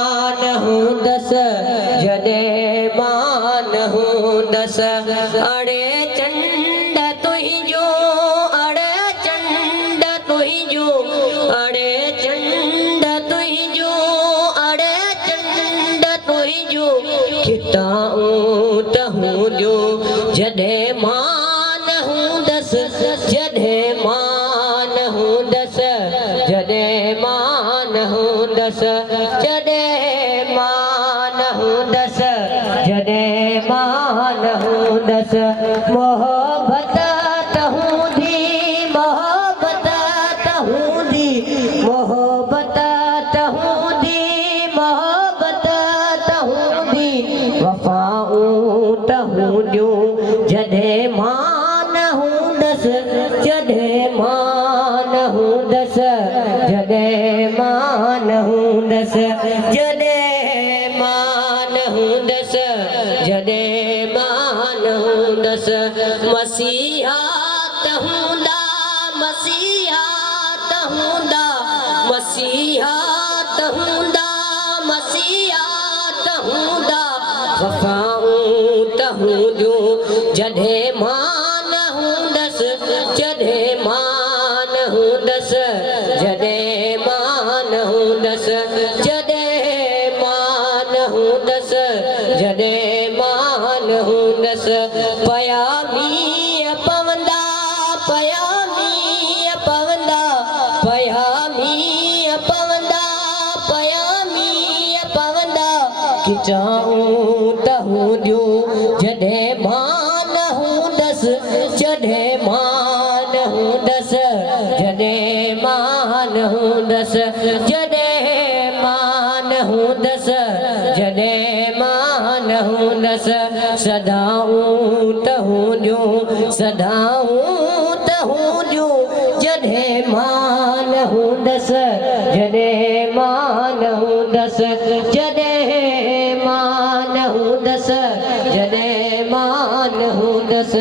मान हूँ दस जडे मान हूँ दस अड़े चंड तुझो अड़े चंड तुझो अड़े चंड तुझो अड़े चंड तुझो खिताऊं तहूं जो जडे मान हूँ दस जडे मान हूँ दस जडे मान हूँ दस जडे मान हूँ दस जडे मान हूँ दस मोहब्बत तहूं दी मोहब्बत तहूं दी मोहब्बत तहूं दी मोहब्बत तहूं दी वफाऊं तहूं ॾियूं जडे मान हूँ दस जडे मान हूँ दस जडे मान हूँ दस जडे मान हूँ दस जडे मान हूँ दस मसीहा तहूंदा मसीहा तहूंदा मसीहा तहूंदा मसीहा तहूंदा वफाऊं तहूं ॾियूं जडे मान हूँ दस जडे मान हूँ दस जडे मान हूँ दस जडे मान हूँ दस जडे मान हूँ दस पयामी पवंदा पयामी पवंदा पयामी पवंदा पयामी पवंदा खिचाऊं तहूं ॾियूं जडे मान हूँ दस जडे मान हूँ दस जडे मान हूँ दस जडे मान हूँ दस जडे मान हूँ दस सदाऊं तहूं ॾियूं सदाऊं तहूं ॾियूं जडे मान हूँ दस जडे मान हूँ दस जडे मान हूँ दस जडे मान हूँ दस।